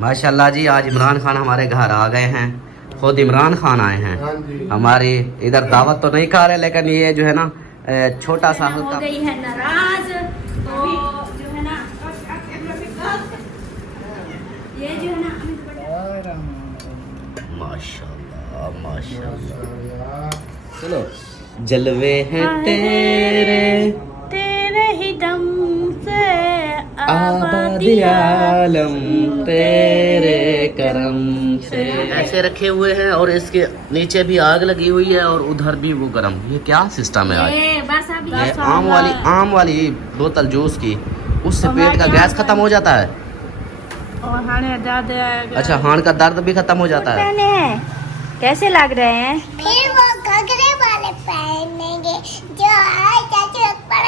माशाल्लाह जी, आज इमरान खान हमारे घर आ गए हैं। खुद इमरान खान आए हैं। हाँ जी। हमारी इधर दावत तो नहीं खा रहे, लेकिन ये जो है ना छोटा सा हो हल्का गई है नाराज, तो जो है ना ये जो है ना माशाल्लाह माशाल्लाह। चलो, जलवे हैं तेरे तेरे ही दम से आबादी आलम तेरे करम से। ऐसे रखे हुए हैं और इसके नीचे भी आग लगी हुई है और उधर भी वो गरम। ये क्या सिस्टम है आज? बस अभी ये आम वाली बोतल जूस की, उससे पेट का गैस खत्म हो जाता है। और हाने दादा अच्छा, हार्ट का दर्द भी खत्म हो जाता है। पहने हैं, कैसे लग रहे हैं? फिर वो घघरे वाले पहनेंगे जो चाचू पर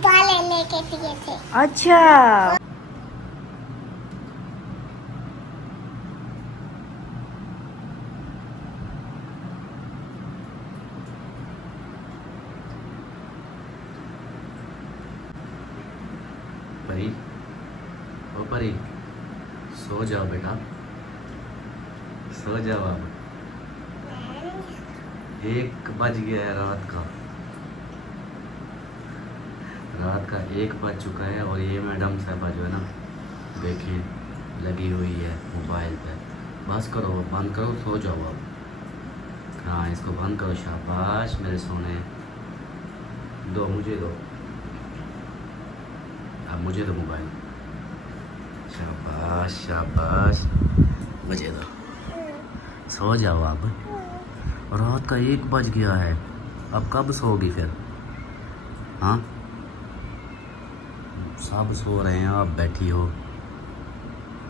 वाले लेके दिए थे। अच्छा, परी, ओ परी, सो जाओ बेटा, सो जाओ अब। 1 बज गया है रात का। 1 बज चुका है और ये मैडम साहबा जो है ना, देखिए लगी हुई है मोबाइल पे। बस करो, बंद करो, सो जाओ अब। हाँ, इसको बंद करो। शाबाश मेरे सोने। दो, मुझे दो, अब मुझे दो मोबाइल। शाबाश शाबाश, मुझे दो। सो जाओ अब। रात का 1 बज गया है, अब कब सोगी फिर? हाँ, सब सो रहे हैं, आप बैठी हो।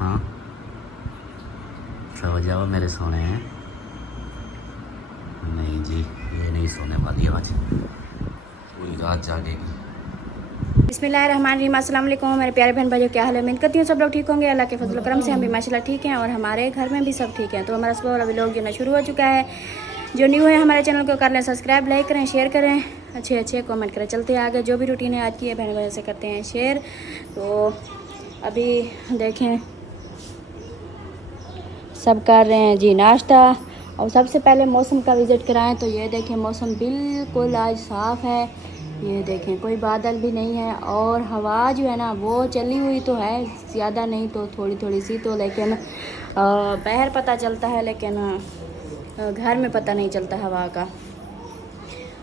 हाँ, सो जाओ मेरे सोने हैं। नहीं जी, ये नहीं सोने वाली आज, पूरी रात जागेगी। बिस्मिल्लाहिर्रहमानिर्रहीम। अस्सलाम वालेकुम मेरे प्यारे बहन भाइयों, क्या हाल है? उम्मीद करती हूँ सब लोग ठीक होंगे। अल्लाह के फजल करम से हम भी माशाल्लाह ठीक हैं और हमारे घर में भी सब ठीक हैं। तो हमारा सुबह वाला व्लॉग जो ना शुरू हो चुका है। जो न्यू है हमारे चैनल को कर लें सब्सक्राइब, लाइक करें, शेयर करें, अच्छे कमेंट करें। चलते हैं आगे, जो भी रूटीन है आज की है बहन भाई से करते हैं शेयर। तो अभी देखें सब कर रहे हैं जी नाश्ता। और सबसे पहले मौसम का विज़िट कराएं तो ये देखें मौसम बिल्कुल आज साफ़ है। ये देखें कोई बादल भी नहीं है और हवा जो है ना वो चली हुई तो है, ज़्यादा नहीं तो थोड़ी थोड़ी सी तो, लेकिन बाहर पता चलता है लेकिन घर में पता नहीं चलता हवा का।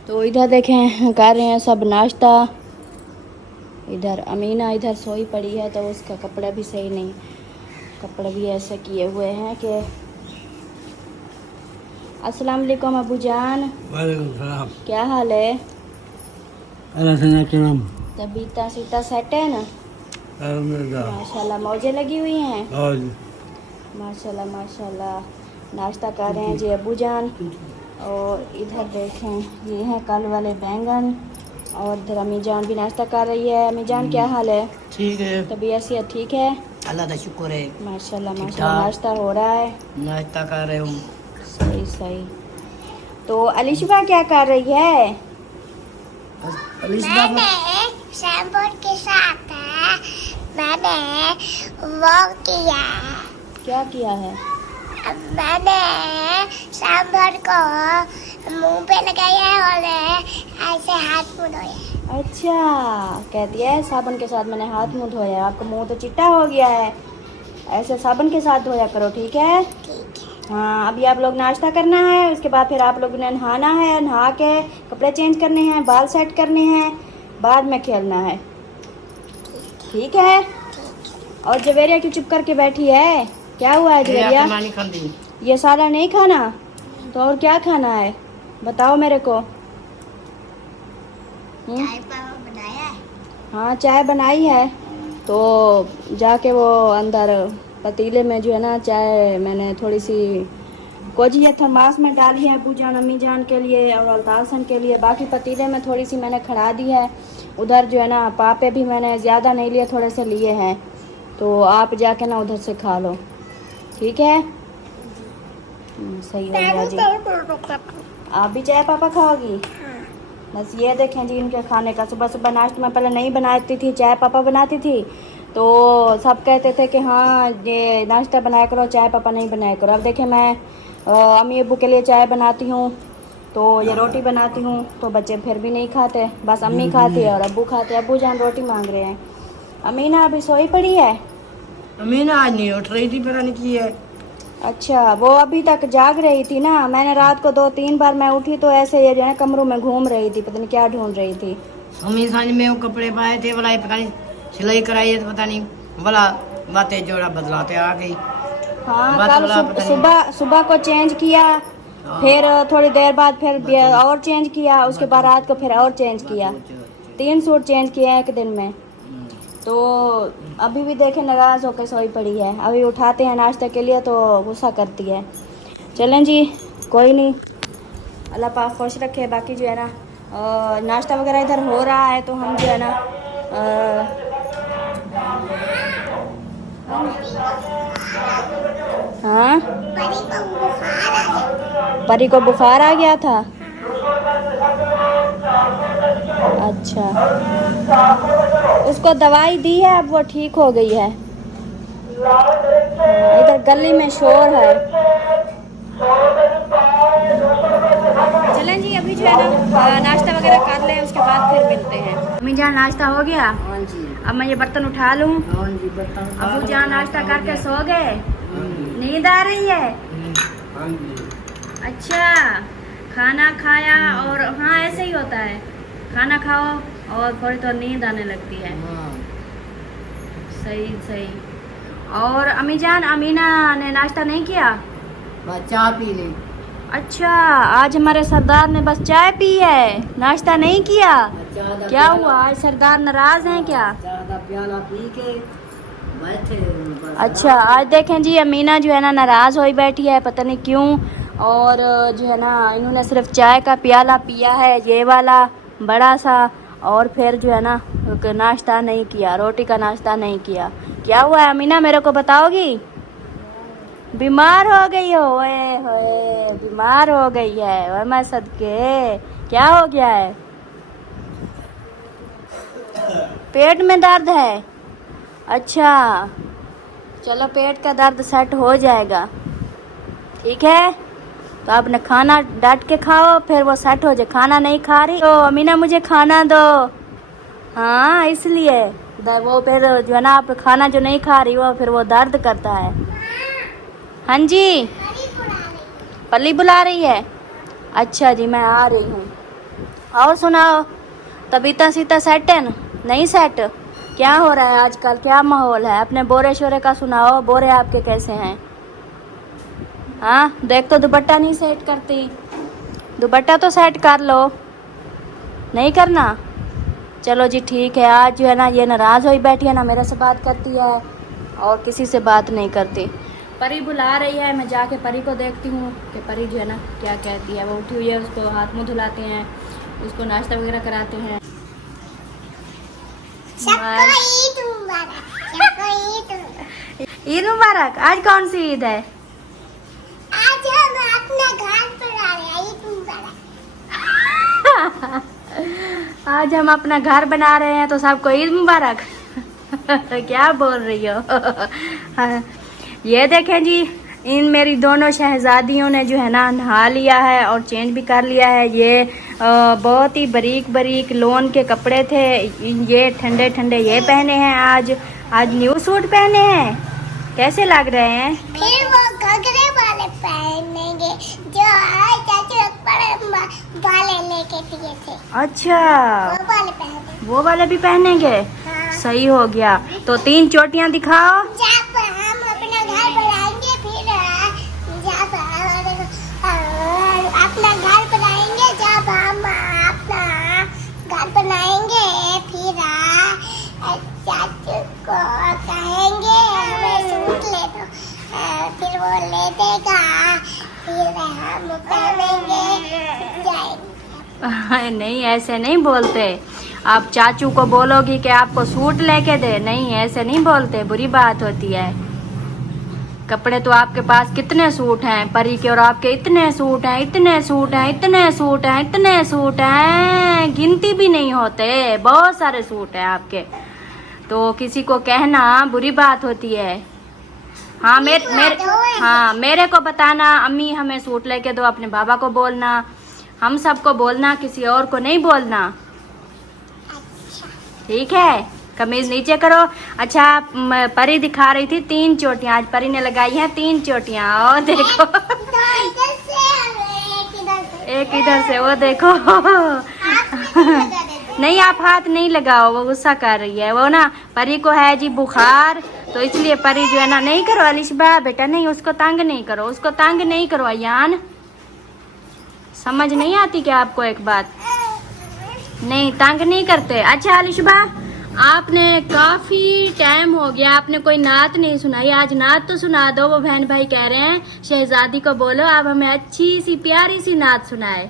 तो इधर देखें कर रहे हैं सब नाश्ता। इधर अमीना इधर सोई पड़ी है तो उसका कपड़ा भी सही नहीं, कपड़े भी ऐसे किए हुए हैं कि। अस्सलाम वालेकुम अबू जान। वालेकुम सलाम। क्या हाल है? तबीयत सीता सेट है ना? माशाल्लाह, मौजें लगी हुई हैं। माशाल्लाह माशाल्लाह। नाश्ता कर रहे हैं जी अबू जान। और इधर देखें ये हैं कल वाले बैंगन। और इधर अम्मी जान भी नाश्ता कर रही है। अम्मी जान क्या हाल है? ठीक है, तबीयत सेहत ठीक है? अल्लाह का शुक्र है। माशाल्लाह ठीक माशाल्लाह। ठाक। नाश्ता हो रहा है? नाश्ता कर रहे हूँ। सही सही। तो अलीशा क्या कर रही है? मैंने शैम्पूर के साथ मैंने वो किया। क्या किया है? मैंने शैम्पूर को मुंह पे लगाया है और ऐसे हाथ मुँह धोया। अच्छा, कहती है साबुन के साथ मैंने हाथ मुंह धोया। आपका मुंह तो चिट्टा हो गया है, ऐसे साबुन के साथ धोया करो, ठीक है? ठीक है। हाँ, अभी आप लोग नाश्ता करना है, उसके बाद फिर आप लोगों ने नहाना है, नहा के कपड़े चेंज करने हैं, बाल सेट करने हैं, बाद में खेलना है, ठीक है? और जवेरिया क्यों चुप करके बैठी है? क्या हुआ है जवेरिया? नहीं खाती। ये सारा नहीं खाना तो और क्या खाना है बताओ मेरे को। चाय बनाया है। हाँ, चाय बनाई है। तो जाके वो अंदर पतीले में जो है ना चाय मैंने थोड़ी सी कोजी है थर्मास में डाली है अबू जान अम्मी जान के लिए और अल्तासन के लिए। बाकी पतीले में थोड़ी सी मैंने खड़ा दी है। उधर जो है ना पापे भी मैंने ज़्यादा नहीं लिए, थोड़े से लिए हैं। तो आप जाके ना उधर से खा लो, ठीक है? सही हो गया जी। आप भी चाय पापा खाओगी? बस ये देखें जी इनके खाने का। सुबह सुबह नाश्ते में पहले नहीं बनाती थी, चाय पापा बनाती थी। तो सब कहते थे कि हाँ ये नाश्ता बनाया करो, चाय पापा नहीं बनाया करो। अब देखिए मैं अम्मी अब्बू के लिए चाय बनाती हूँ, तो ये रोटी बनाती हूँ, तो बच्चे फिर भी नहीं खाते, बस अम्मी खाती है और अब्बू खाते हैं। अब्बू जान रोटी मांग रहे हैं। अमीना अभी सोई पड़ी है? अमीना आज नहीं उठ रही थी, पता नहीं की है। अच्छा, वो अभी तक जाग रही थी ना। मैंने रात को 2-3 बार मैं उठी तो ऐसे ये जो है कमरों में घूम रही थी, पता नहीं क्या ढूंढ रही थी। अम्मी सांझ में वो कपड़े पाए थे, बोला ये पता नहीं सिलाई कराई है तो पता नहीं, बोला बातें जोड़ा बदलाते आ गई। हाँ, बस कल बोला पता नहीं। सुबह सुबह को चेंज किया, फिर थोड़ी देर बाद फिर और चेंज किया, उसके बाद रात को फिर और चेंज किया। 3 सूट चेंज किए हैं एक दिन में। तो अभी भी देखे नाराज होकर सोई पड़ी है। अभी उठाते हैं नाश्ते के लिए तो गुस्सा करती है। चलें जी, कोई नहीं, अल्लाह पाक खुश रखे। बाकी जो है ना नाश्ता वगैरह इधर हो रहा है, तो हम जो है ना हाँ, परी को बुखार आ गया था। अच्छा, उसको दवाई दी है, अब वो ठीक हो गई है। इधर गली में शोर है। चलें जी, अभी जो है ना नाश्ता वगैरह कर लें, उसके बाद फिर मिलते हैं। अम्मी जान नाश्ता हो गया? हाँ जी, अब मैं ये बर्तन उठा लूँ। हाँ जी, बताओ। अबू जान नाश्ता करके सो गए? नींद आ रही है? अच्छा, खाना खाया और हाँ ऐसे ही होता है, खाना खाओ और थोड़ी तो नींद आने लगती है। हाँ। सही सही। और अम्मी जान, अमीना ने नाश्ता नहीं किया? बस चाय पी ली। अच्छा, आज हमारे सरदार ने बस चाय पी है, नाश्ता नहीं किया। क्या हुआ, आज सरदार नाराज हैं क्या? ज्यादा प्याला पी के बैठे बस। अच्छा, आज देखें जी अमीना जो है ना नाराज़ होई बैठी है, पता नहीं क्यों। और जो है ना इन्होंने सिर्फ चाय का प्याला पिया है, ये वाला बड़ा सा, और फिर जो है ना नाश्ता नहीं किया, रोटी का नाश्ता नहीं किया। क्या हुआ है अमीना, मेरे को बताओगी? बीमार हो गई हो? ओए होए, बीमार हो गई है। ओए मैं सदके, क्या हो गया है? पेट में दर्द है? अच्छा, चलो पेट का दर्द सेट हो जाएगा, ठीक है। तो आपने खाना डांट के खाओ, फिर वो सेट हो जाए। खाना नहीं खा रही तो अमीना मुझे खाना दो। हाँ, इसलिए वो फिर जो है ना आप खाना जो नहीं खा रही वो फिर वो दर्द करता है। हाँ जी, पल्ली बुला रही है? अच्छा जी, मैं आ रही हूँ। और सुनाओ, तबीयत सीता सेट है ना? नहीं सेट? क्या हो रहा है आजकल, क्या माहौल है? अपने बोरे शोरे का सुनाओ, बोरे आपके कैसे हैं? हाँ, देख तो दुपट्टा नहीं सेट करती, दुपट्टा तो सेट कर लो। नहीं करना? चलो जी ठीक है। आज जो है ना ये नाराज़ होई बैठी है ना, मेरे से बात करती है और किसी से बात नहीं करती। परी बुला रही है, मैं जाके परी को देखती हूँ कि परी जो है ना क्या कहती है। वो उठी हुई है, उसको हाथ मुँह धुलाते हैं, उसको नाश्ता वगैरह कराते हैं। ईद मुबारक। आज कौन सी ईद है? आज हम अपना घर पर आ रहे हैं। ईद मुबारक। आज हम अपना घर बना रहे हैं तो सबको ईद मुबारक। क्या बोल रही हो? ये देखें जी, इन मेरी दोनों शहजादियों ने जो है ना नहा लिया है और चेंज भी कर लिया है। ये बहुत ही बारीक बारीक लोन के कपड़े थे, ये ठंडे ठंडे ये पहने हैं। आज न्यू सूट पहने हैं, कैसे लग रहे हैं? फिर वो घघरे वाले पहनेंगे जो आज चाचू वाले लेके दिए थे। अच्छा, वो वाले पहने। वो वाले भी पहनेंगे? हाँ। सही हो गया। तो 3 चोटियां दिखाओ। जब हम अपना घर बनाएंगे फिर जब अपना घर बनाएंगे, जब हम अपना घर बनाएंगे फिर चाचू को कहेंगे हमें सूट ले दो, फिर वो ले देगा, फिर हम पहनेंगे जाएंगे। नहीं, ऐसे नहीं बोलते। आप चाचू को बोलोगी कि आपको सूट लेके दे? नहीं, ऐसे नहीं बोलते, बुरी बात होती है। कपड़े तो आपके पास कितने सूट हैं परी के, और आपके इतने सूट हैं, इतने सूट हैं, इतने सूट हैं, इतने सूट हैं, गिनती भी नहीं होते। बहुत सारे सूट हैं आपके। तो किसी को कहना बुरी बात होती है। हाँ मेरे को बताना अम्मी हमें सूट लेके दो, अपने बाबा को बोलना, हम सबको बोलना, किसी और को नहीं बोलना, ठीक है? कमीज नीचे करो। अच्छा परी दिखा रही थी 3 चोटियां, आज परी ने लगाई हैं 3 चोटियां। और देखो एक इधर से, वो देखो नहीं आप हाथ नहीं लगाओ, वो गुस्सा कर रही है। वो ना परी को है जी बुखार, तो इसलिए परी जो है ना, नहीं करो अलिशबा बेटा, नहीं उसको तंग नहीं करो, उसको तंग नहीं करो अयान। समझ नहीं आती क्या आपको एक बात? नहीं तंग नहीं करते। अच्छा अलिशबा आपने काफी टाइम हो गया आपने कोई नात नहीं सुनाई, आज नात तो सुना दो। वो बहन भाई कह रहे हैं शहजादी को बोलो आप हमें अच्छी सी प्यारी सी नात सुनाए।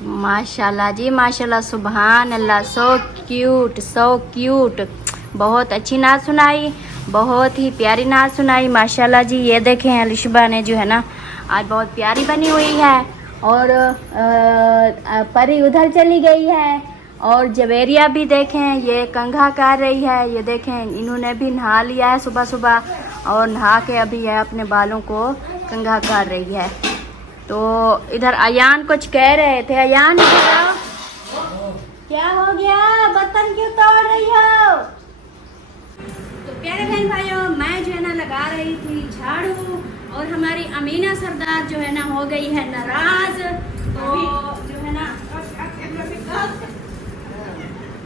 माशाल्लाह जी माशाल्लाह, सुभान अल्लाह, सो क्यूट, बहुत अच्छी नात सुनाई, बहुत ही प्यारी नात सुनाई माशाल्लाह जी। ये देखें अलिशबा ने जो है ना आज बहुत प्यारी बनी हुई है। और परी उधर चली गई है, और जवेरिया भी देखें ये कंघा कर रही है। ये देखें इन्होंने भी नहा लिया है सुबह सुबह, और नहा के अभी है अपने बालों को कंघा कर रही है। तो इधर अयान कुछ कह रहे थे, अयान क्या हो गया, बर्तन क्यों तोड़ रही हो? तो प्यारे बहन भाइयों, मैं जो है ना लगा रही थी झाड़ू, और हमारी अमीना सरदार जो है ना हो गई है नाराज। तो जो है ना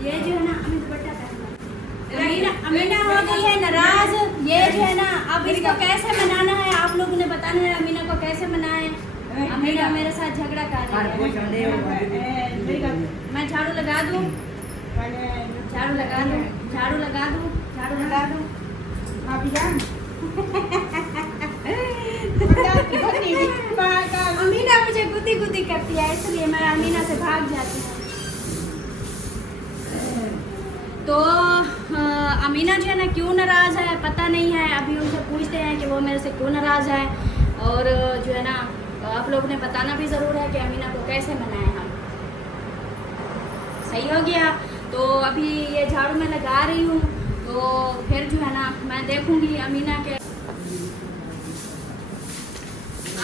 ये जो है ना अमीना हो गई है नाराज। ये जो है ना अब इसको कैसे मनाना है आप लोगों ने बताना है, अमीना को कैसे मनाए। अमीना मेरे साथ झगड़ा कर रही है। मैं झाड़ू लगा दूं, झाड़ू लगा दूं, झाड़ू लगा दूं, झाड़ू लगा दूं। अमीना मुझे गुदी गुदी करती है, इसलिए मैं अमीना से भाग जाती हूँ। तो अमीना जो है ना क्यों नाराज़ है पता नहीं है, अभी उनसे पूछते हैं कि वो मेरे से क्यों नाराज़ है। और जो है ना आप लोगों ने बताना भी ज़रूर है कि अमीना को कैसे मनाएं हम। सही हो गया। तो अभी ये झाड़ू मैं लगा रही हूँ, तो फिर जो है ना मैं देखूँगी अमीना के।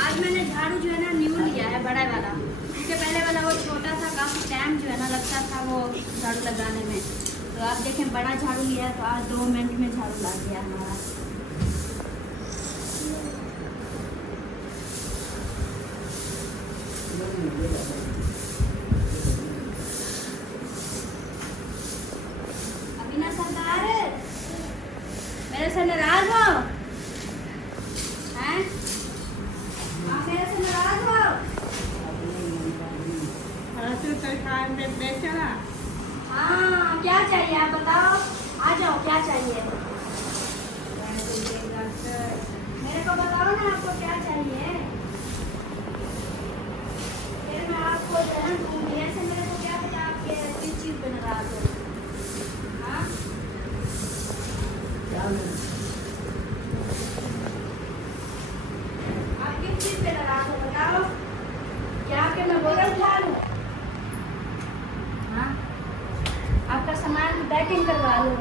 आज मैंने झाड़ू जो है ना न्यू लिया है, बड़ा वाला, क्योंकि पहले वाला वो छोटा था, काफ़ी टाइम जो है ना लगता था वो झाड़ू लगाने में। तो आप देखें बड़ा झाड़ू लिया है, तो आज 2 मिनट में झाड़ू लग गया हमारा। अमीना सरदार मेरे से नाराज हो हैं? आप मेरे से नाराज हो? हाँ क्या चाहिए आप बताओ, आ जाओ क्या चाहिए मेरे को बताओ ना, आपको क्या चाहिए, फिर मैं आपको जो है दूँगी। ऐसे मेरे को क्या पता आपके किस चीज़ पे नाराज हो। हाँ आप किस चीज़ पे नाराज हो बताओ, क्या आपके मैं बोतल खा लूँ? हाँ आपका सामान पैकिंग करवा लूँ?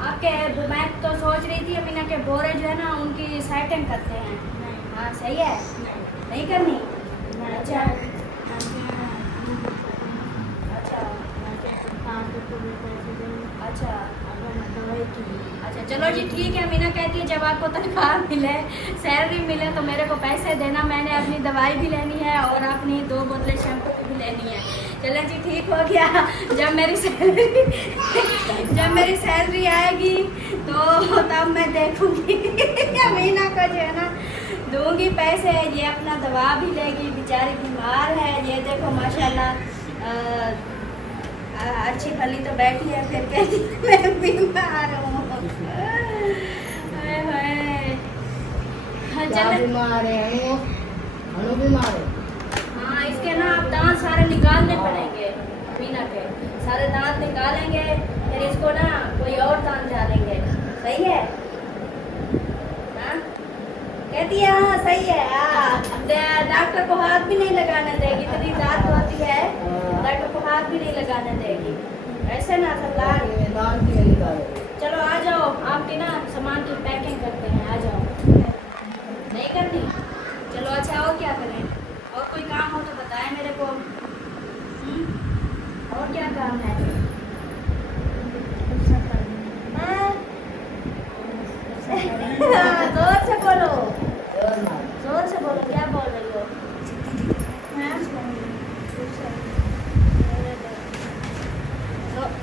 आपके मैं तो सोच रही थी अमीना के बोरे जो है ना उनकी सेटिंग करते हैं। हाँ सही है, नहीं करनी? अच्छा अच्छा अच्छा चलो जी ठीक है। अमीना कहती है जब आपको तनख्वाह मिले, सैलरी मिले तो मेरे को पैसे देना, मैंने अपनी दवाई भी लेनी है और अपनी 2 बोतलें शैम्पू भी लेनी है। चलो जी ठीक हो गया। जब मेरी सैलरी आएगी तो तब मैं देखूंगी अमीना को जो है ना दूंगी पैसे। ये अपना दवा भी लेगी, बेचारी बीमार है। ये देखो माशाल्लाह अच्छी भली तो बैठी है, फिर कहती मैं बीमार हूँ। हाय हाय। हाँ, क्या चल। बीमार है अनु बीमार है। हाँ, इसके ना आप दांत सारे निकालने पड़ेंगे मीना के। सारे दांत निकालेंगे, फिर इसको ना कोई और दांत डालेंगे। सही है? हाँ? कहती है हाँ सही है। हाँ, डॉक्टर को हाथ भी नहीं लगाने देगी, इतनी दांत होती है, डॉक्टर को हाथ भी नहीं लगाने देगी। ऐसे ना सरदार। दांत भी नहीं निकाले। चलो आ जाओ, आपके ना सामान की पैकिंग करते हैं, आ जाओ। नहीं करनी? चलो अच्छा, और क्या करें? और कोई काम हो तो बताएं मेरे को। और क्या काम है? हाँ, जोर से बोलो, जोर से बोलो, क्या बोल रही हो? हाँ?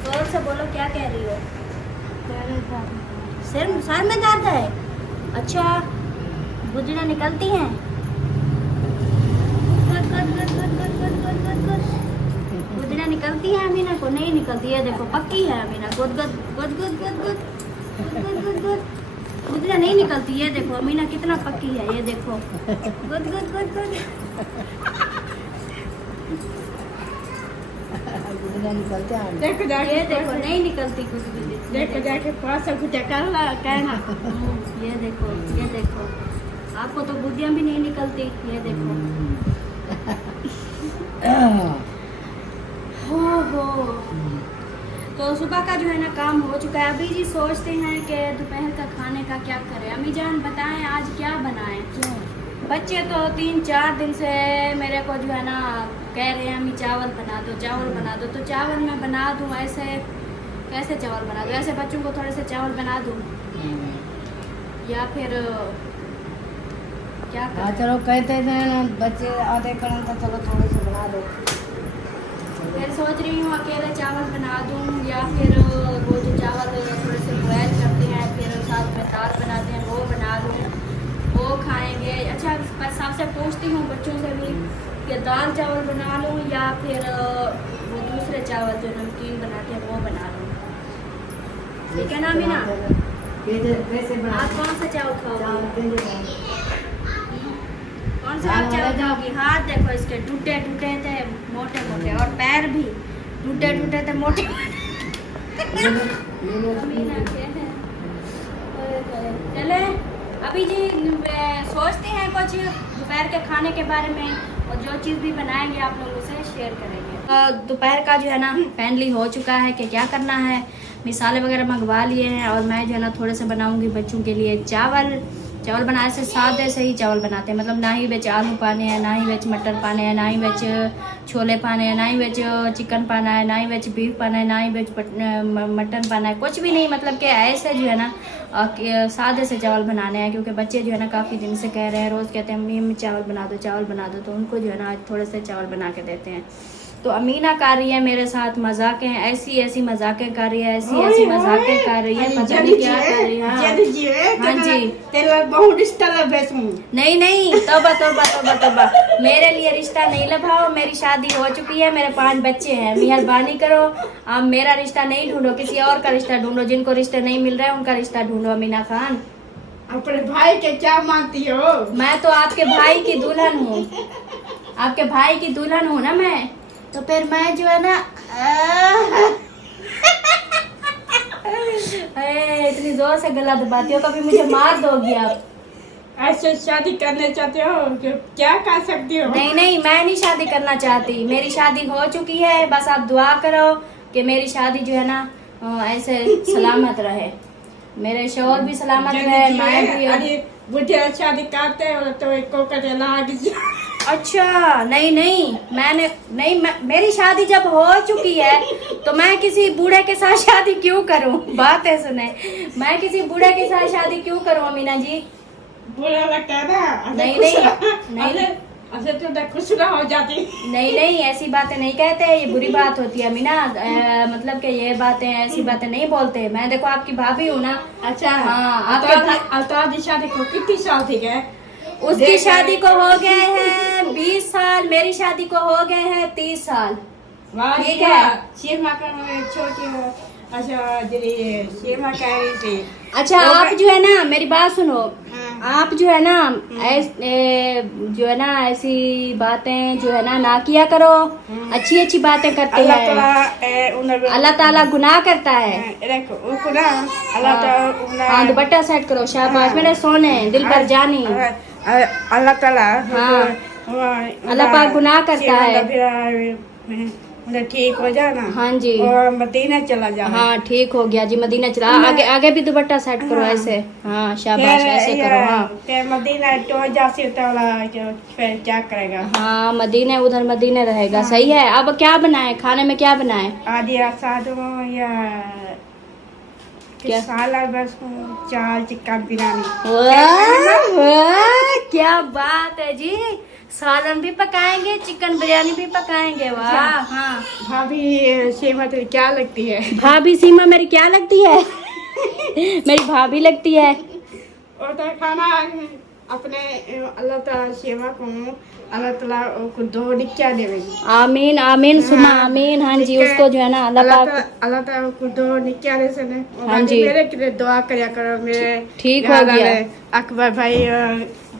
जोर से बोलो, क्या कह रही हो? सर में दर्द है? अच्छा, गुजरा निकलती हैं? गुजरा निकलती है अमीना को? नहीं निकलती है, देखो पक्की है अमीना। गुद गुद गुद गुद गुद गुद गुद गुद गुद। गुजरा नहीं निकलती है, देखो अमीना कितना पक्की है, ये देखो। गुद गुद गुद गुद। गुदगुदा निकलते हैं। देखो जाके, ये देखो नहीं निकलती गुद गुद। देखो जाके पास से कुछ कहना। ये देखो, ये देखो, आपको तो गुदियाँ भी नहीं निकलती, ये देखो। हो तो सुबह का जो है ना काम हो चुका है। अभी जी सोचते हैं कि दोपहर का खाने का क्या करें। अम्मी जान बताएं आज क्या बनाएं। बच्चे तो 3-4 दिन से मेरे को जो है ना कह रहे हैं अम्मी चावल बना दो, चावल बना दो। तो चावल मैं बना दूं ऐसे? कैसे चावल बना दूं? ऐसे बच्चों को थोड़े से चावल बना दूं या फिर क्या हाँ करें? चलो कहते थे ना बच्चे आधे करें तो चलो थोड़े से बना दो। फिर सोच रही हूँ अकेले चावल बना दूँ या फिर वो जो चावल थोड़े से बॉयल करते हैं फिर साथ में दाल बनाते हैं वो बना दूँ, वो खाएंगे। अच्छा, बस आपसे पूछती हूँ बच्चों से भी कि दाल चावल बना लूँ या फिर वो दूसरे चावल जो नमकीन बनाते हैं वो बना लूँ। ठीक है ना मीना? कैसे बना आप कौन सा चावल खाओगे? कौन सा दाल आप चावल वाला खाओगी? हाथ देखो इसके टूटे टूटे थे, मोटे मोटे, और पैर भी टूटे टूटे थे, मोटे चले अभी जी सोचते हैं कुछ दोपहर के खाने के बारे में, और जो चीज़ भी बनाएंगे आप लोगों से शेयर करेंगे। दोपहर का जो है ना फाइनली हो चुका है कि क्या करना है। मिसाले वगैरह मंगवा लिए हैं और मैं जो है ना थोड़े से बनाऊंगी बच्चों के लिए चावल। चावल बनाने से सादे से ही चावल बनाते हैं, मतलब ना ही बेच आलू पाने हैं, ना ही बेच मटर पाने हैं, ना ही बेच छोले पाने हैं, ना ही बेच चिकन पाना है, ना ही बेच बीफ पाना है, ना ही बेच मटन पाना है, कुछ भी नहीं। मतलब कि ऐसे जो है ना सादे से चावल बनाने हैं, क्योंकि बच्चे जो है ना काफ़ी दिन से कह रहे हैं, रोज़ कहते हैं मम्मी चावल बना दो, चावल बना दो। तो उनको जो है ना आज थोड़े से चावल बना के देते हैं। तो अमीना कर रही है मेरे साथ मजाकें, ऐसी ऐसी मजाकें कर रही है, ऐसी ऐसी मजाकें कर रही है, पता नहीं क्या कर रही है। हाँ जी, नहीं नहीं, तौबा तौबा तौबा तौबा, मेरे लिए रिश्ता नहीं लभाओ। मेरी शादी हो चुकी है, मेरे 5 बच्चे हैं। मेहरबानी करो, आप मेरा रिश्ता नहीं ढूंढो, किसी और का रिश्ता ढूंढो। जिनको रिश्ते नहीं मिल रहे हैं उनका रिश्ता ढूंढो। अमीना खान, अपने भाई के क्या मानती हो? मैं तो आपके भाई की दुल्हन हूँ, आपके भाई की दुल्हन हूँ ना मैं। तो फिर मैं जो है ना इतनी जोर से गला दबाती हो, कभी मुझे मार दोगी आप। ऐसे शादी करने चाहते हो कि क्या कर सकती हो? नहीं नहीं, मैं नहीं शादी करना चाहती, मेरी शादी हो चुकी है। बस आप दुआ करो कि मेरी शादी जो है ना ऐसे सलामत रहे, मेरे शौहर भी सलामत रहे, मैं भी। अरे बुढ़े शादी करते हो तो एक को करे लाग। अच्छा नहीं नहीं, मैंने नहीं मेरी शादी जब हो चुकी है तो मैं किसी बूढ़े के साथ शादी क्यों करूं? बात है सुने, मैं किसी बूढ़े के साथ शादी क्यों करूं अमीना जी? बुरा लगता है ना? नहीं नहीं ऐसे तो खुश ना हो जाती। नहीं नहीं, ऐसी बातें नहीं कहते, ये बुरी बात होती है अमीना। मतलब कि ये बातें ऐसी बातें नहीं बोलते। मैं देखो आपकी भाभी हूँ ना। अच्छा हाँ, आपकी शादी को कितनी साल थी गए? उसकी शादी को हो गए हैं 20 साल, मेरी शादी को हो गए हैं 30 साल। ठीक है। शेरमा का छोटी अच्छा जी शेरमा कह रही थी अच्छा आप जो है ना मेरी बात सुनो, हाँ। आप जो है ना जो है ना ऐसी बातें जो है ना किया करो, अच्छी अच्छी बातें करते अल्लाह हैं। ताला अल्लाह ताला गुनाह करता है। देखो उनको ना अल्लाह ताला हाँ दुपट्टा सेट करो, शाबाश मेरे सोने दिल पर जानी। अल्लाह ताला हाँ। अल्लाह पाक गुनाह करता है। उधर ठीक हो जाना। हाँ जी। और मदीना चला जाना। हाँ ठीक हो गया जी, मदीना चला। आगे आगे भी दुपट्टा सेट करो हाँ। ऐसे। हाँ शाबाश ऐसे करो। हाँ फिर मदीना तो जासी फिर क्या करेगा। हाँ मदीने उधर मदीने रहेगा। सही है। अब क्या बनाए खाने में, क्या बनाए? आदि साधु या क्या? सालाद बस चाल चिकन बिरयानी। वाह वाह क्या बात है जी, सालन भी पकाएंगे, चिकन बिरयानी भी पकाएंगे। वाह। हाँ भाभी सेवा तो क्या लगती है? भाभी सीमा मेरी क्या लगती है? मेरी भाभी लगती है। और तो खाना अपने अल्लाह ताला सेवा को अल्लाह ताला को दो निक्या देवेगी। आमीन आमीन सुमा आमीन। हाँ जी उसको जो है ना अल्लाह पाक अल्लाह ताला को दो निक्या दे सने। हाँ जी। मेरे के लिए दुआ करया करो। मेरे ठीक हो गया। अकबर भाई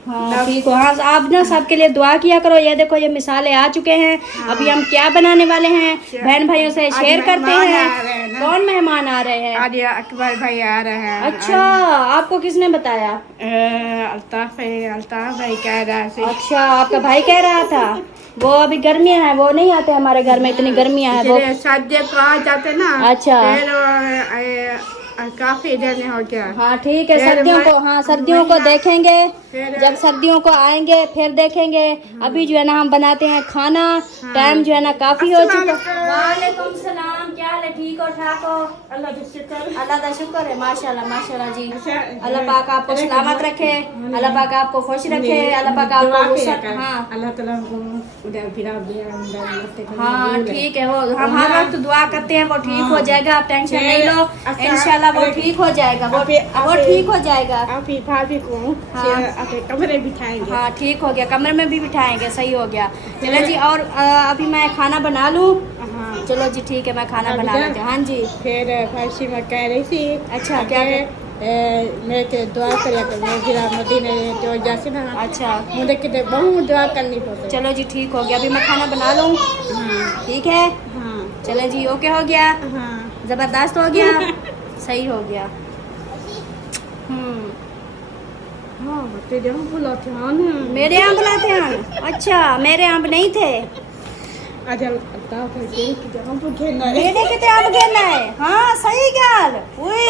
हाँ ठीक हो। हाँ आप ना सबके लिए दुआ किया करो। ये देखो ये मिसालें आ चुके हैं। अभी हम क्या बनाने वाले हैं बहन भाइयों से शेयर करते हैं। कौन मेहमान आ रहे हैं? आज अकबर भाई आ रहे हैं। अच्छा आपको किसने बताया? अल्ताफ भाई कह रहा है। अच्छा आपका भाई कह रहा था। वो अभी गर्मियाँ हैं, वो नहीं आते हमारे घर में, इतनी गर्मियाँ हैं वो। शादी को आ जाते ना। अच्छा। फिर काफी देर हो गया। हाँ ठीक है। फिर सर्दियों को, हाँ सर्दियों को देखेंगे। फिर- जब सर्दियों को आएंगे फिर देखेंगे। अभी जो है ना हम बनाते हैं खाना। टाइम जो है ना काफी हो चुका। वालेकुम सलाम, क्या हाल है? ठीक हो ठाक हो? अल्लाह का शुक्र। अल्लाह का शुक्र है। माशाल्लाह माशाल्लाह जी। अच्छा, अल्लाह पाक आपको सलामत रखे, अल्लाह पाक आपको खुश रखे, अल्लाह पाक दुआ आपको किया गुस्सा। कर। हाँ अल्लाह ताला को उधर फिरा दिया। हाँ ठीक है। वो हम हर वक्त दुआ करते हैं वो ठीक हो जाएगा, आप टेंशन नहीं लो। अच्छा, इंशाल्लाह वो ठीक हो जाएगा। वो ठीक हो जाएगा। आप ही भाभी को हाँ। अपने कमरे बिठाएंगे। हाँ ठीक हो गया, कमरे में भी बिठाएंगे। सही हो गया। चलो जी। और अभी मैं खाना बना लूँ। हाँ। चलो जी ठीक है, मैं खाना अभी बना जा। लेती हूँ। हाँ जी। फिर फारसी में कह रही थी। अच्छा, क्या मेरे के दुआ करिया कर। मैं गिरा मदीने जो जैसे ना। अच्छा मुझे कितने बहुत दुआ करनी पड़ती। चलो जी ठीक हो गया, अभी मैं खाना बना लूँ। हाँ ठीक है हाँ चलो जी। ओके हो गया, हाँ। जबरदस्त हो गया, सही हो गया। हाँ तेरे यहाँ बुलाते हैं ना। मेरे यहाँ बुलाते हैं? अच्छा मेरे यहाँ नहीं थे। अच्छा अल्ताफ भाई के जहाँ पर खेलना है। मेरे कितने आम खेलना है? हाँ सही गाल। ओए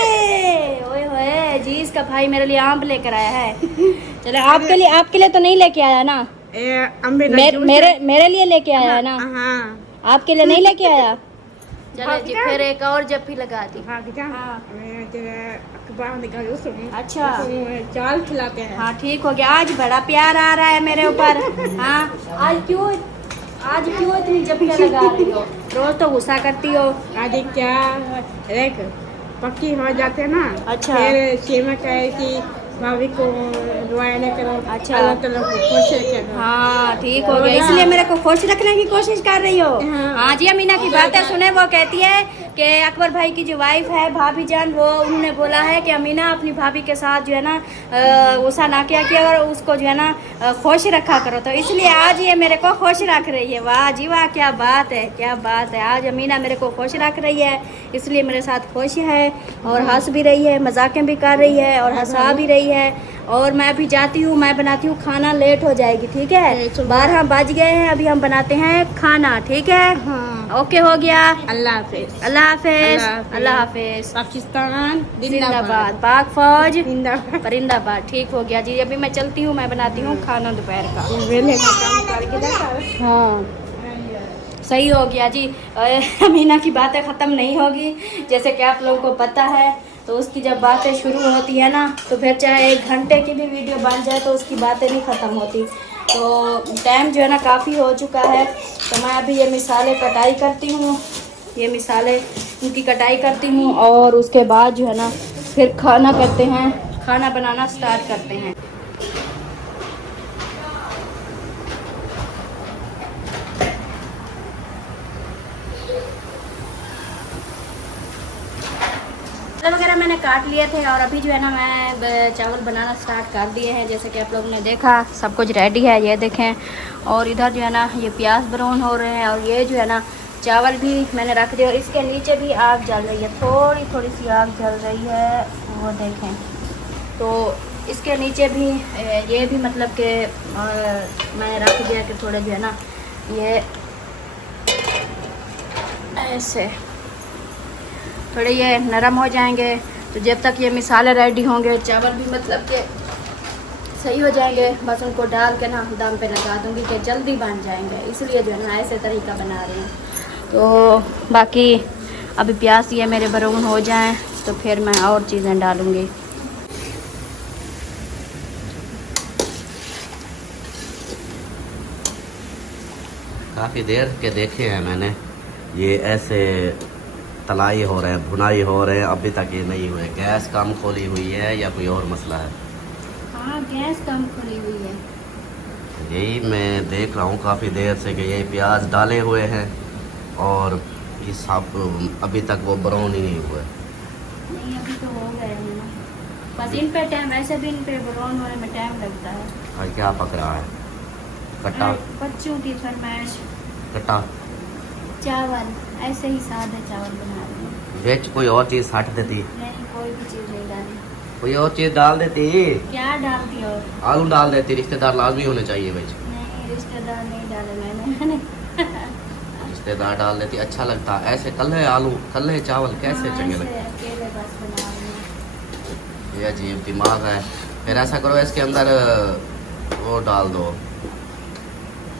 ओए होए जी, इसका भाई मेरे लिए आम लेकर आया है। चलो आपके लिए तो नहीं लेके आया ना? मेरे लिए लेके आया है ना? हाँ आपके लिए नहीं लेके आया? चलो जी फिर एक और जप्पी लगा दी। हाँ हाँ। अखबार निकालो उसमें। अच्छा। उसमें चाल खिलाते हैं। हाँ ठीक हो गया। आज बड़ा प्यार आ रहा है मेरे ऊपर। हाँ आज क्यों इतनी जप्पियाँ लगा रही हो? रोज तो गुस्सा करती हो। आदि क्या एक पक्की हो जाते हैं ना। अच्छा। फिर सीमा कहे कि भाभी को रुआया न करो। अच्छा। अल्लाह ताला को खुश रखेगा। हाँ ठीक हो गया, इसलिए मेरे को खुश रखने की कोशिश कर रही हो। हाँ जी। अमीना की बातें सुने, वो कहती है कि अकबर भाई की जो वाइफ है भाभी जान, वो उन्होंने बोला है कि अमीना अपनी भाभी के साथ जो है ना गुस्सा ना किया और उसको जो है ना खुश रखा करो। तो इसलिए आज ये मेरे को खुश रख रही है। वाह जी वाह, क्या बात है क्या बात है। आज अमीना मेरे को खुश रख रही है, इसलिए मेरे साथ खुश है और हंस भी रही है, मजाकें भी कर रही है और हंसा भी रही है। और मैं अभी जाती हूँ, मैं बनाती हूँ खाना, लेट हो जाएगी। ठीक है 12 बज गए हैं, अभी हम बनाते हैं खाना। ठीक है हाँ। ओके हो गया। अल्लाह हाफिज। अल्लाह हाफिज। अल्लाह हाफिज। पाकिस्तान जिंदाबाद, पाक फौज जिंदाबाद। परिंदाबाद। ठीक हो गया जी। अभी मैं चलती हूँ, मैं बनाती हूँ खाना दोपहर का। वेले का काम करके देखा। हाँ सही हो गया जी। अमीना की बातें ख़त्म नहीं होगी, जैसे कि आप लोगों को पता है। तो उसकी जब बातें शुरू होती है ना, तो फिर चाहे 1 घंटे की भी वीडियो बन जाए तो उसकी बातें नहीं ख़त्म होती। तो टाइम जो है ना काफ़ी हो चुका है, तो मैं अभी ये मिसालें कटाई करती हूँ। ये मिसालें इनकी कटाई करती हूँ और उसके बाद जो है ना फिर खाना करते हैं, खाना बनाना स्टार्ट करते हैं। वगैरह मैं मैंने काट लिए थे और अभी जो है ना मैं चावल बनाना स्टार्ट कर दिए हैं। जैसे कि आप लोगों ने देखा सब कुछ रेडी है, ये देखें। और इधर जो है ना ये प्याज ब्राउन हो रहे हैं और ये जो है ना चावल भी मैंने रख दिया। और इसके नीचे भी आग जल रही है, थोड़ी थोड़ी सी आग जल रही है, वो देखें। तो इसके नीचे भी ये भी मतलब कि मैंने रख दिया कि थोड़े जो है ना ये ऐसे थोड़े ये नरम हो जाएंगे। तो जब तक ये मिसाले रेडी होंगे चावल भी मतलब के सही हो जाएंगे, बस उनको डाल के ना दम पे लगा दूंगी कि जल्दी बन जाएंगे, इसलिए जो है ना ऐसे तरीका बना रही हूँ। तो बाकी अभी प्याज ये मेरे ब्राउन हो जाएं तो फिर मैं और चीज़ें डालूँगी। काफ़ी देर के देखे हैं मैंने, ये ऐसे तलाई हो रहे हैं, भुनाई हो रहे हैं, अभी तक ये नहीं हुए। गैस कम खोली हुई है या कोई और मसला है? हाँ गैस कम खुली हुई है। यही मैं देख रहा हूँ काफ़ी देर से कि ये प्याज डाले हुए हैं और ये सब अभी तक वो ब्राउन ही नहीं हुए। नहीं अभी तो हो गए हैं ना, बस इन पे टाइम, वैसे भी इन पे ब्राउन होने में टाइम लगता है। और क्या पक रहा है? कट्टा? बच्चों की फरमाइश कट्टा चावल, ऐसे ही सादा चावल बना रही हूँ। वेज कोई और चीज़ हट देती? नहीं कोई भी चीज़ नहीं डाली। कोई और चीज़ डाल देती? क्या डालती हो? आलू डाल देती। रिश्तेदार लाजमी होने चाहिए वेज। नहीं रिश्तेदार नहीं डाले मैंने। रिश्तेदार डाल देती, अच्छा लगता। ऐसे कल्हे आलू कल्हे चावल कैसे हाँ, चंगे ऐसे लगते? अकेले बस बना रही हूँ। ये अजीब दिमाग है। फिर ऐसा करो इसके अंदर वो डाल दो,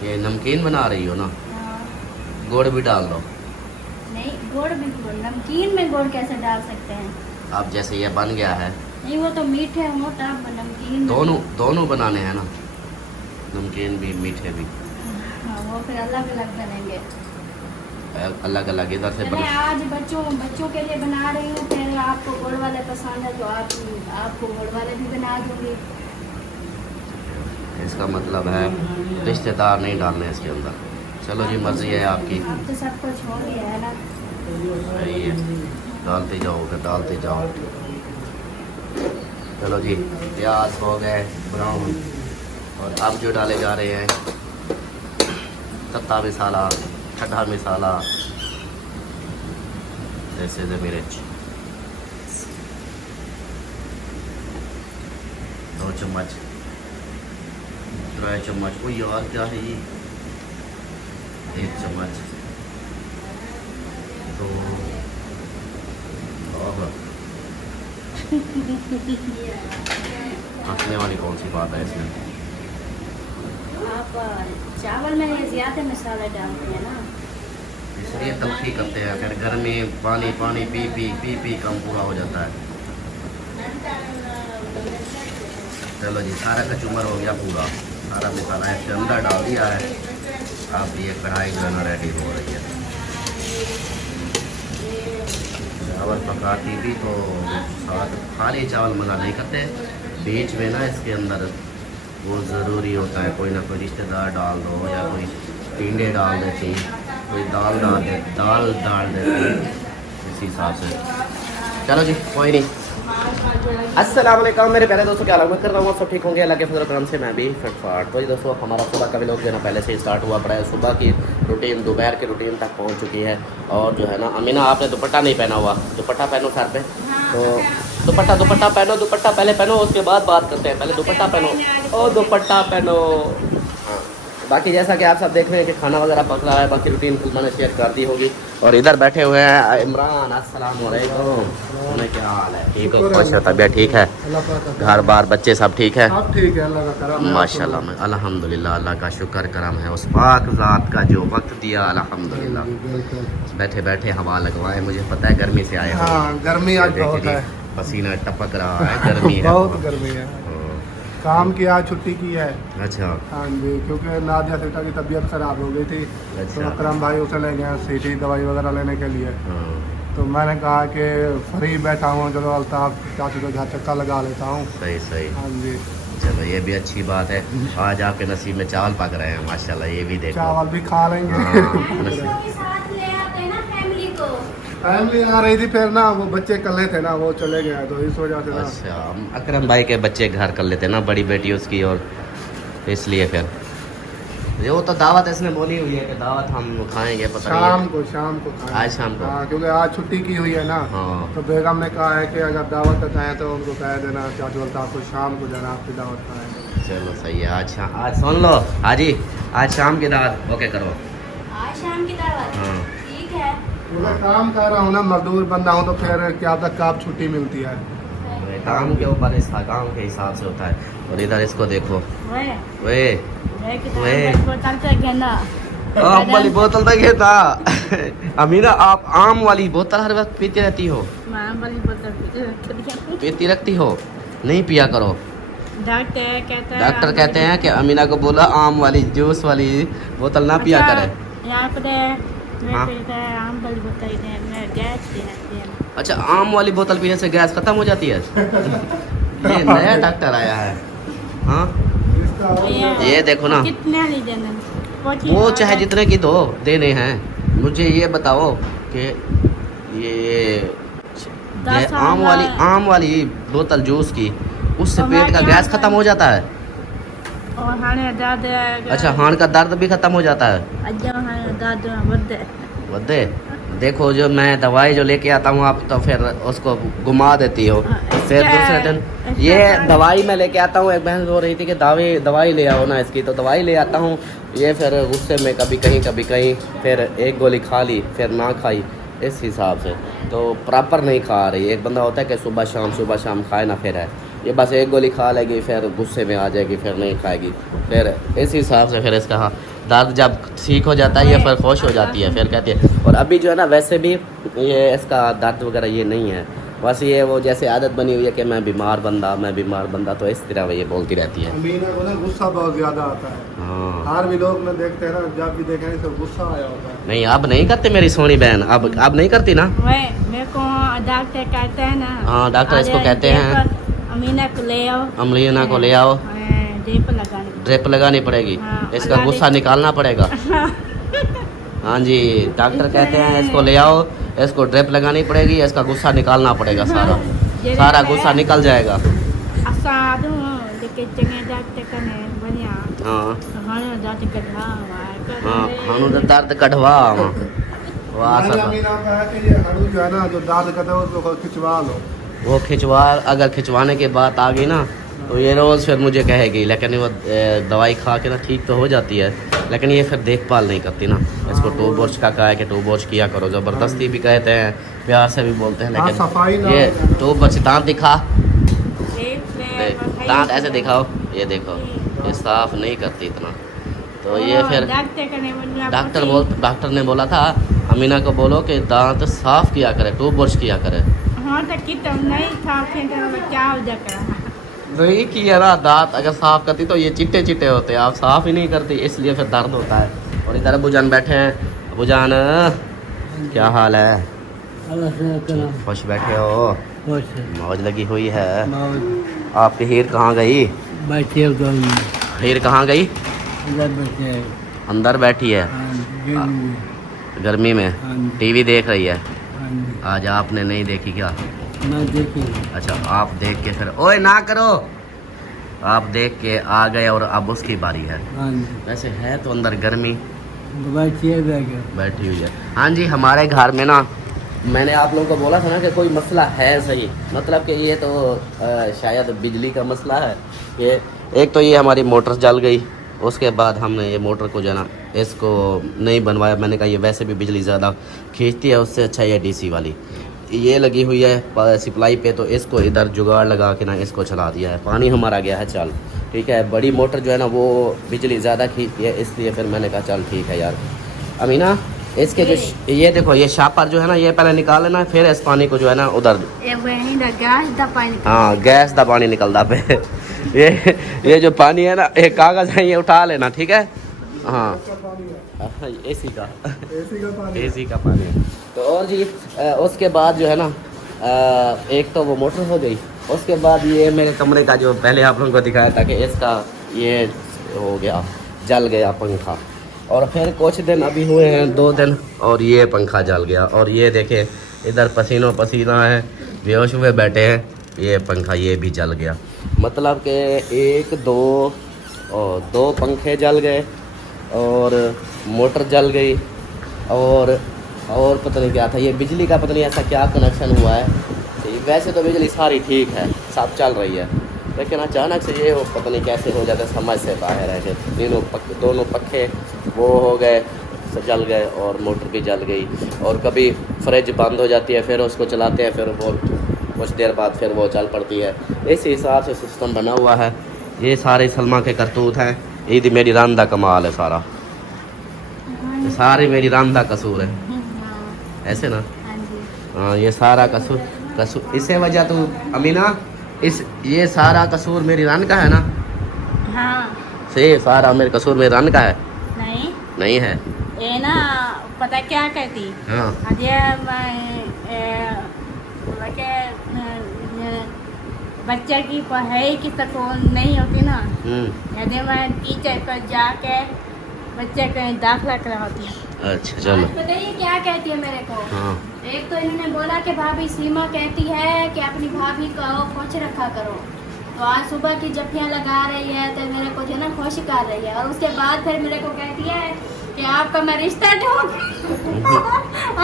ये नमकीन बना रही हो ना, हाँ। गुड़ भी डाल दो। नहीं गुड़ भी, गुड़ नमकीन में गुड़ कैसे डाल सकते हैं? अब जैसे ये बन गया है, नहीं वो तो मीठे मोटा, नमकीन में- दोनों बनाने हैं ना, नमकीन भी मीठे भी हाँ, वो फिर अलग अलग बनेंगे। अलग अलग। इधर से मैंने आज बच्चों के लिए बना रही हूँ, फिर आपको गुड़ वाले पसंद है तो आपको गुड़ वाले भी बना दूँगी। इसका मतलब है रिश्तेदार नहीं डालने इसके अंदर। चलो जी मर्जी है आपकी। अब तो सब कुछ हो गया है ना। सही है, डालते जाओगे डालते जाओ। चलो जी प्याज हो गए ब्राउन और अब जो डाले जा रहे हैं तत्ता मसाला, ठंडा मसाला, जैसे मिर्च 2 चम्मच, 3 चम्मच, कोई यार क्या है ये, 1 चम्मच, 2 और हंसने वाली कौन सी बात है इसमें? आप चावल में ज़्यादा मसाला डालते हैं ना, इसलिए तलखी करते हैं, फिर घर में पानी पानी पी पी कम पूरा हो जाता है। चलो जी सारा कचूमर हो गया पूरा, सारा मसाला इसके अंदर डाल दिया है। अब ये कढ़ाई जो है ना रेडी हो रही है। चावल पकाती भी तो साथ खाली चावल मना नहीं करते, बीच में ना इसके अंदर वो ज़रूरी होता है, कोई ना कोई रिश्तेदार डाल दो या कोई टिंडे डाल देती, कोई दाल डाल देती, इस हिसाब से। चलो जी कोई नहीं। अस्सलाम वालेकुम मेरे प्यारे दोस्तों, क्या हाल है? कर रहा हूँ आप सब ठीक होंगे अल्लाह के फजल करम से, मैं भी फिटफाट। तो जी दोस्तों हमारा सुबह का व्लॉग जो है ना पहले से ही स्टार्ट हुआ पड़ा है। सुबह की रूटीन दोपहर की रूटीन तक पहुँच चुकी है। और जो है ना अमीना आपने दुपट्टा नहीं पहना हुआ, दुपट्टा पहनो सर पे। तो दुपट्टा पहनो, दुपट्टा पहले पहनो उसके बाद बात करते हैं। पहले दुपट्टा पहनो, ओ दुपट्टा पहनो। हाँ बाकी जैसा कि आप सब देख रहे हैं कि खाना वगैरह पक रहा है, बाकी रूटीन कुल मैंने शेयर कर दी होगी। और इधर बैठे हुए हैं इमरान, अस्सलाम वालेकुम। उन्हें क्या हाल है? ठीक हो? खुश हो? तबीयत ठीक है? घर बार बच्चे सब ठीक है? ठीक है, अल्लाह का करम है। माशाल्लाह में अल्हम्दुलिल्लाह, अल्लाह का शुक्र करम है उस पाक ज़ात का जो वक्त दिया अल्हम्दुलिल्लाह। बैठे बैठे हवा लगवाए, मुझे पता है गर्मी से आए हो। हाँ गर्मी आज देख बहुत लीजिए, है, पसीना टपक रहा है, गर्मी है बहुत गर्मी है। हाँ, काम की आज छुट्टी की है। अच्छा हाँ जी, क्योंकि नादिया सेठा की तबीयत खराब हो गई थी, अच्छा। तो अकरम भाई उसे ले गए सीटी दवाई वगैरह लेने के लिए। हाँ, तो मैंने कहा कि फ्री बैठा हूँ, चलो अल्ताफ चाचू के घर चक्कर लगा लेता हूँ। सही सही। हाँ जी, चलो ये भी अच्छी बात है, आज आपके नसीब में चावल पक रहे हैं माशाल्लाह, ये भी देखो। चावल भी खा लेंगे। हाँ, नसीब। साथ ले आते हैं ना फैमिली को। फैमिली आ रही थी, फिर ना वो बच्चे कल्ले थे ना, वो चले गए तो इस वजह से ना। अच्छा, अकरम भाई के बच्चे घर कर लेते ना, बड़ी बेटी उसकी, और इसलिए फिर ये वो तो दावत इसने बोली हुई है कि दावत हम खाएंगे, पता शाम नहीं को खाएंगे। आज शाम को। हाँ, क्योंकि आज छुट्टी की हुई है ना। हाँ। तो बेगम ने कहा है कि अगर दावत का चाहे तो उनको कह देना, चाचू अल्ताफ को शाम को जाना, आपकी दावत खाएंगे। चलो सही है, आज सुन लो हाजी, आज शाम की दावत ओके करो। आज शाम की दावत, हाँ ठीक है। मैं काम कर रहा हूँ ना, मजदूर बंदा हूँ, तो फिर क्या तक आप छुट्टी मिलती है। तो काम के ऊपर इसका काम के हिसाब से होता है। और इधर इसको देखो, वे आम वाली बोतल देखे था। अमीना, आप आम वाली बोतल हर वक्त पीती रहती हो? पीती रखती हो, नहीं पिया करो। डॉक्टर कहते हैं कि अमीना को बोला आम वाली जूस वाली बोतल ना पिया करे। हाँ? अच्छा, आम वाली बोतल पीने से गैस खत्म हो जाती है? ये नया डॉक्टर आया है। हाँ, ये देखो ना, वो चाहे जितने की दो देने हैं। मुझे ये बताओ कि ये आम वाली बोतल जूस की, उससे पेट का गैस खत्म हो जाता है? अच्छा, हार्ट का दर्द भी खत्म हो जाता है? वदे देखो, जो मैं दवाई जो लेके आता हूँ, आप तो फिर उसको घुमा देती हो। फिर दूसरे दिन ये दवाई मैं लेके आता हूँ, एक बहन बोल रही थी कि दवाई ले आओ ना इसकी, तो दवाई ले आता हूँ। ये फिर गुस्से में कभी कहीं, फिर एक गोली खा ली, फिर ना खाई, इस हिसाब से तो प्रॉपर नहीं खा रही। एक बंदा होता है कि सुबह शाम खाए ना, फिर है ये बस एक गोली खा लेगी, फिर गुस्से में आ जाएगी, फिर नहीं खाएगी। फिर इस हिसाब से फिर इसका दर्द जब ठीक हो जाता है, ये फिर खुश हो जाती है, फिर कहती है। और अभी जो है ना, वैसे भी ये इसका दर्द वगैरह ये नहीं है, बस ये वो जैसे आदत बनी हुई है कि मैं बीमार बंदा, तो इस तरह ये बोलती रहती है। अमीना को ना गुस्सा बहुत ज़्यादा आता है। हाँ, हर भी लोग में देखते हैं ना, जब भी देखें तो गुस्सा आया होता है। नहीं अब नहीं करती मेरी सोनी बहन, अब नहीं करती ना। मेरे को डॉक्टर कहते हैं ना। हाँ, डॉक्टर इसको कहते हैं अमीना को ले आओ, ड्रिप लगानी पड़ेगी। हाँ, इसका गुस्सा निकालना पड़ेगा। हाँ जी, डॉक्टर कहते हैं इसको ले आओ, इसको ड्रिप लगानी पड़ेगी, इसका गुस्सा निकालना पड़ेगा, सारा गुस्सा निकल जाएगा। हाँ हाँ, दर्द कढ़वा। अमीना का है कि ये हड़ू जो है ना, जो दाद करते हो उसको खिंचवा लो। वो अगर खिंचवाने के बाद आ गई ना, तो ये रोज़ फिर मुझे कहेगी, लेकिन वो दवाई खा के ना ठीक तो हो जाती है, लेकिन ये फिर देखभाल नहीं करती ना। इसको टू बोर्च का कहा है कि टू बोर्च किया करो, ज़बरदस्ती भी कहते हैं, प्यार से भी बोलते हैं, लेकिन ये टू बोर्च दांत दिखा, दांत ऐसे दिखाओ, ये देखो, ये साफ नहीं करती इतना। तो ये फिर डॉक्टर ने बोला था अमीना को बोलो कि दांत साफ किया करे, टू बोर्च किया करे। नहीं किया ना, दांत अगर साफ करती तो ये चिट्टे होते, आप साफ ही नहीं करती, इसलिए फिर दर्द होता है। और इधर अबूजान बैठे हैं। अबूजान, क्या हाल है? खुश बैठे हो? मौज लगी हुई है। आपकी हीर कहाँ गई? हीर कहाँ गई? अंदर बैठी है गर्मी में, टीवी देख रही है। आज आपने नहीं देखी क्या? अच्छा, आप देख के फिर ओए ना करो, आप देख के आ गए और अब उसकी बारी है। वैसे है तो अंदर गर्मी, बैठी हुई है। हाँ जी, हमारे घर में ना, मैंने आप लोगों को बोला था ना कि कोई मसला है सही, मतलब कि ये तो शायद बिजली का मसला है। ये एक तो ये हमारी मोटर जल गई, उसके बाद हमने ये मोटर को जो है ना, इसको नहीं बनवाया। मैंने कहा ये वैसे भी बिजली ज़्यादा खींचती है, उससे अच्छा ये डीसी वाली ये लगी हुई है सप्लाई पे, तो इसको इधर जुगाड़ लगा के ना इसको चला दिया है। पानी हमारा गया है, चल ठीक है। बड़ी मोटर जो है ना, वो बिजली ज़्यादा खींचती है, इसलिए फिर मैंने कहा चल ठीक है यार। अमीना, इसके जो ये देखो, ये शापर जो है ना, ये पहले निकाल लेना, फिर इस पानी को जो है ना उधर, हाँ गैस का पानी निकलता पे। ये जो पानी है ना, एक कागज़ है, ये उठा लेना, ठीक है। हाँ, एसी का पानी। तो और जी, उसके बाद जो है ना, एक तो वो मोटर हो गई, उसके बाद ये मेरे कमरे का जो पहले आप लोगों को दिखाया था कि इसका ये हो गया, जल गया पंखा। और फिर कुछ दिन अभी हुए हैं, 2 दिन, और ये पंखा जल गया। और ये देखें, इधर पसीनो पसीना है, बेहोश हुए बैठे हैं। ये पंखा ये भी जल गया, मतलब कि एक दो और दो पंखे जल गए और मोटर जल गई और पता नहीं क्या था। ये बिजली का पता नहीं ऐसा क्या कनेक्शन हुआ है। तो वैसे तो बिजली सारी ठीक है, सब चल रही है, लेकिन अचानक से ये पता नहीं कैसे हो जाता है, समझ से बाहर है कि दोनों पखे वो हो गए, जल गए और मोटर भी जल गई। और कभी फ्रिज बंद हो जाती है, फिर उसको चलाते हैं, फिर वो कुछ देर बाद फिर वो चल पड़ती है। इस हिसाब से सिस्टम बना हुआ है। ये सारे सलमा के करतूत हैं। ईद मेरी रांदा कमाल है, सारा सारी मेरी रांदा कसूर है, ऐसे ना। हाँ, ये सारा कसूर इसे वजह तो अमीना ये सारा कसूर मेरी रान का है ना। हाँ से सारा मेरे कसूर मेरी रान का है। नहीं है ये ना, पता क्या कहती। हाँ बच्चे की पढ़ाई की सुकून नहीं होती ना, यदि मैं टीचर पर जाके बच्चे का दाखिला करवाती हूँ। अच्छा चलो। बताइए क्या कहती है मेरे को। हाँ एक तो इन्होंने बोला कि भाभी सीमा कहती है कि अपनी भाभी को खुश रखा करो, तो आज सुबह की जफ्फियाँ लगा रही है तो मेरे को जो ना खुश कर रही है। और उसके बाद फिर मेरे को कहती है कि आपका मैं रिश्ता ढूंढ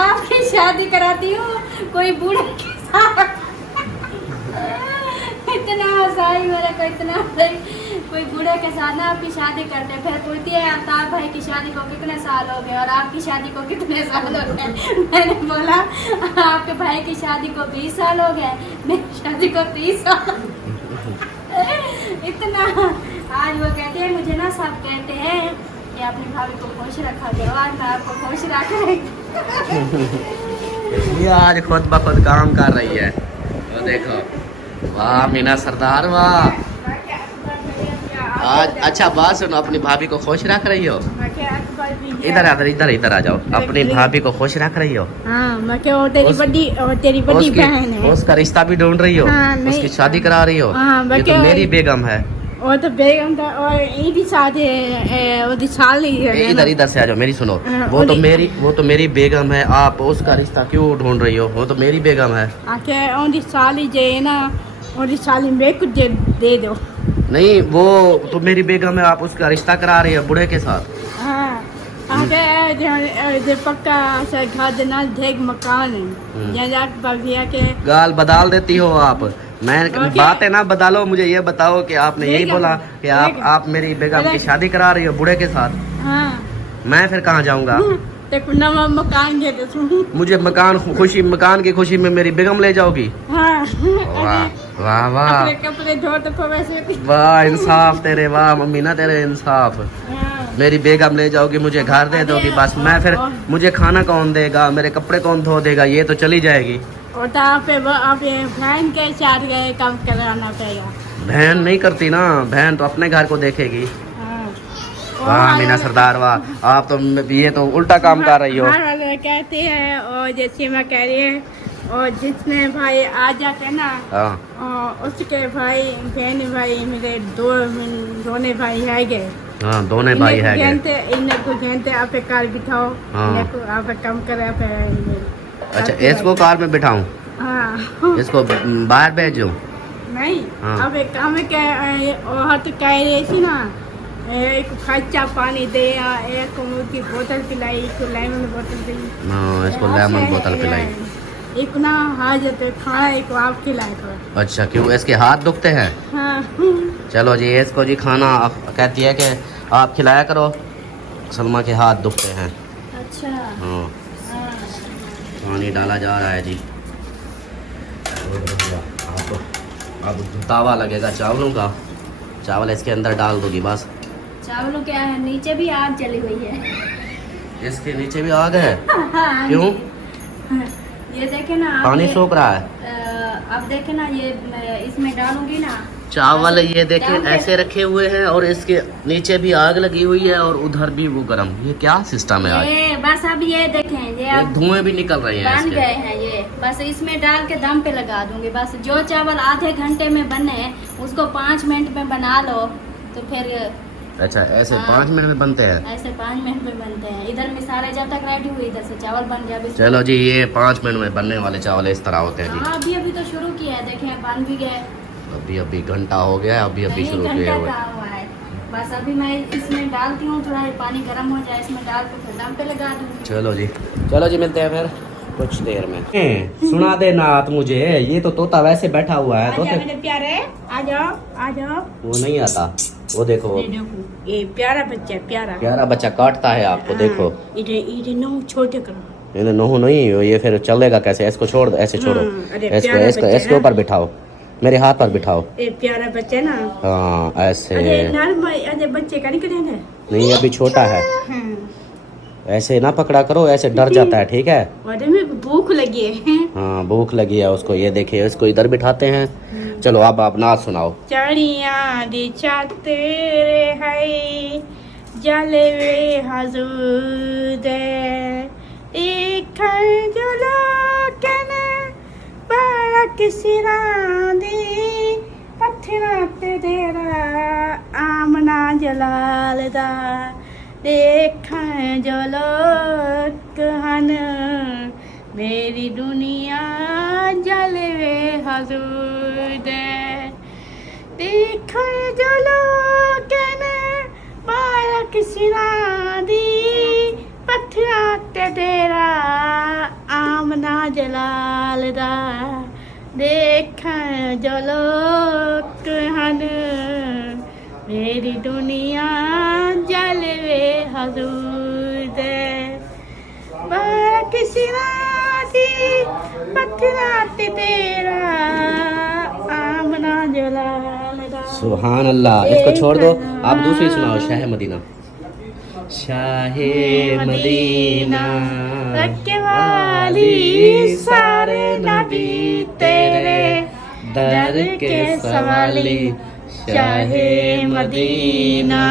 आपकी शादी कराती हूँ कोई बूढ़े के साथ। इतना हंसाई मेरे को, इतना हंसाई। कोई बूढ़े के साथ ना आपकी शादी करते, फिर पूछती है आफ्ताब भाई की शादी को कितने साल हो गए और आपकी शादी को कितने साल हो गए। मैंने बोला आपके भाई की शादी को 20 साल हो गए, मेरी शादी को 30 साल। इतना आज वो कहते हैं, मुझे ना सब कहते हैं कि अपनी भाभी को खुश रखा करो, आज मैं आपको खुश रख ये आज खुद ब खुद काम कर रही है। तो देखो, वाह मीना सरदार वाह। आज अच्छा बात सुनो, अपनी भाभी को खुश रख रही हो। इधर आ जाओ। अपनी भाभी को खुश रख रही हो। हाँ, मैं क्या तेरी बड़ी बहन है, उसका रिश्ता भी ढूंढ रही हो। हाँ, उसकी शादी करा रही हो। हाँ, ये तो मेरी बेगम है। और तो बेगम था और इधर शादी ओदी साल ही है। इधर से आ जाओ, मेरी सुनो। हाँ, वो तो मेरी बेगम है। आप उसका रिश्ता क्यों ढूंढ रही हो? वो तो मेरी बेगम है। आके ओदी साल ही जे ना, ओदी साल मेरे को दे दो। नहीं, वो तो मेरी बेगम है, आप उसका रिश्ता करा रही है बूढ़े के साथ। हाँ, आगे पक्का से घर ना देख मकान है, भैया के गाल बदल देती हो आप। मैं बात है ना बदलो, मुझे ये बताओ कि आपने यही बोला कि आप मेरी बेगम की शादी करा रही हो बूढ़े के साथ। हाँ, मैं फिर कहाँ जाऊँगा? नवा मकान के मुझे मकान की खुशी में मेरी बेगम ले जाओगी? हाँ, वाह वाह वाह, कपड़े धो तो वैसे वाह इंसाफ तेरे, वाह मम्मी ना तेरे इंसाफ। हाँ। मेरी बेगम ले जाओगी, मुझे घर दे दोगी, बस मैं फिर मुझे खाना कौन देगा, मेरे कपड़े कौन धो देगा? ये तो चली जाएगी। और तो आप बहन के साथ गए काम कराना पड़ेगा। बहन नहीं करती ना, बहन तो अपने घर को देखेगी। हाँ। वाह मीना सरदार वाह, आप तो ये तो उल्टा काम कर रही हो। कहते हैं और जैसे मैं कह रही है, और जिसने भाई आ जाते ना, हाँ उसके भाई बहन भाई मेरे दोनों भाई है गए। हाँ, दोनों भाई है गए। इनको जानते आप कार बिठाओ, हाँ। आप काम करे। अच्छा, इसको कार में बिठाऊं? हाँ। इसको बाहर भेजूं? नहीं, हाँ। अब एक काम है तो कह रही थी ना, एक कच्चा पानी दे, एक की बोतल पिलाई, एक लेमन बोतल दी। हाँ, इसको लेमन बोतल पिलाई। एक ना हाजत खाना एक आप खिलाए करो। अच्छा, क्यों इसके हाथ दुखते हैं? हाँ। चलो जी, इसको जी खाना कहती है कि आप खिलाया करो, सलमा के हाथ दुखते हैं। अच्छा। हाँ, पानी डाला जा रहा है जी। अब तावा लगेगा चावलों का, चावल इसके अंदर डाल दोगी बस। चावलों क्या है, नीचे भी आग जली हुई है। इसके नीचे भी आग है? क्यों? ये देखे ना, पानी सोख रहा है। अब देखे ना, ये इसमें डालूंगी ना चावल, ये देखे ऐसे रखे हुए हैं और इसके नीचे भी आग लगी हुई है और उधर भी वो गरम। ये क्या सिस्टम है आज? ये बस अब ये देखें, ये अब धुएं भी निकल रहे हैं बन इसके। गए हैं ये। बस इसमें डाल के दम पे लगा दूंगी। बस जो चावल आधे घंटे में बने उसको 5 मिनट में बना लो, तो फिर अच्छा ऐसे हाँ। 5 मिनट में बनते हैं। ऐसे 5 मिनट में बनते हैं। इधर मिसारे जब तक रेडी हुई इधर से चावल बन गया। अभी चलो जी, ये 5 मिनट में बनने वाले चावल इस तरह होते हैं जी। हाँ अभी तो शुरू किया है, देखें बन भी गए। अभी घंटा हो गया, अभी नहीं, शुरू घंटा किया हुआ कहाँ हुआ है। बस अभी मैं इसमें डालती हूँ, थोड़ा पानी गर्म हो जाए, इसमें डाल के फिर दम पे लगा दूँगी। चलो जी मिलते हैं फिर कुछ देर में। सुना देना आप मुझे, ये तो तोता वैसे बैठा हुआ है। आजा मेरे प्यारे, आ जाओ आ जाओ। वो नहीं आता, वो देखो ये देखो, ये प्यारा बच्चा है, प्यारा। प्यारा बच्चा काटता है आपको, देखो। इधर नो छोटे करो। ये नोहू नहीं, ये फिर चलेगा कैसे? इसको छोड़ दो, ऐसे छोड़ो। अरे इसको प्यारा इसको बच्चा इसके है। ऊपर बिठाओ, मेरे हाथ पर बिठाओ। ये प्यारा बच्चा है ना। हाँ ऐसे। अरे नर्म, अरे बच्चे का नहीं करेंगे। नहीं अभी छोटा है, ऐसे ना पकड़ा करो, ऐसे डर जाता है, ठीक है। अरे मेरे को भूख लगी है। हाँ भूख लगी है उसको, ये देखिए इसको इधर बिठाते हैं। चलो अब आप नाच सुनाओ। चढ़िया दी तेरे है जलवे हजूद एक जलो कने बालक सिरा दी पत्थरा ते देरा आमना जलाल दा देख जलो कहन मेरी दुनिया जलवे हजूर देख जलो कहने बालक सिरा दी पत्थरा ते तेरा आमना जलाल दा देख जलो कहन मेरी दुनिया जलवे हजूर दे बालक सिरा दी पत्थरा ते तेरा आमना जलाल दा। सुभान अल्लाह। इसको छोड़ दो, आप दूसरी सुनाओ, शाह मदीना। शाह मदीना रखे वाली सारे नबी तेरे दर के सवाली शाहे मदीना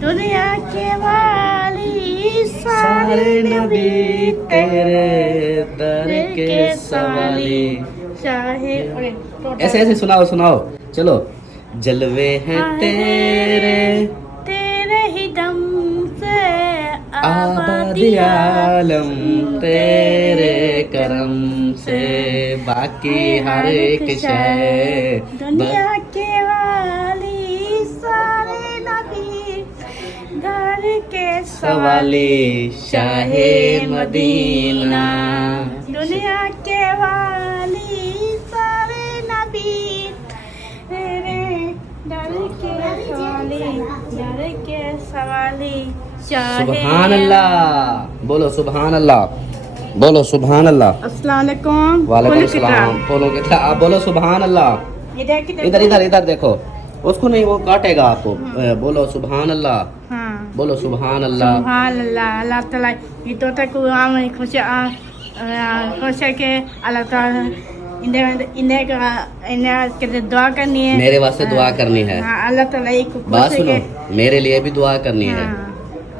दुनिया के वाली सारे नबी तेरे दर के सवाली शाहे। ऐसे ऐसे सुनाओ। चलो। जलवे हैं तेरे तेरे ही दम से आबादी आलम, तेरे करम से बाकी हर एक शय दुनिया के वाली सारे नबी घर के सवाली शाहे मदीना। दुनिया के वाली सारे नबी तेरे डर के सवाली डर के सवाली सुभान अल्लाह। बोलो सुभान अल्लाह, बोलो सुभान अल्लाह। अस्सलाम वालेकुम। वालेकुम सलाम। बोलो कितना, आप बोलो सुभान अल्लाह। इधर देखो, उसको नहीं, वो काटेगा आपको। बोलो सुभान अल्लाह, हाँ बोलो सुभान अल्लाह। सुभान अल्लाह। अल्लाह ताला ये तो तक आम खुश के अल्लाह ताला इन्हें दुआ करनी है। मेरे वास्ते दुआ करनी है। हाँ अल्लाह ताला एक बात सुनो, मेरे लिए भी दुआ करनी है।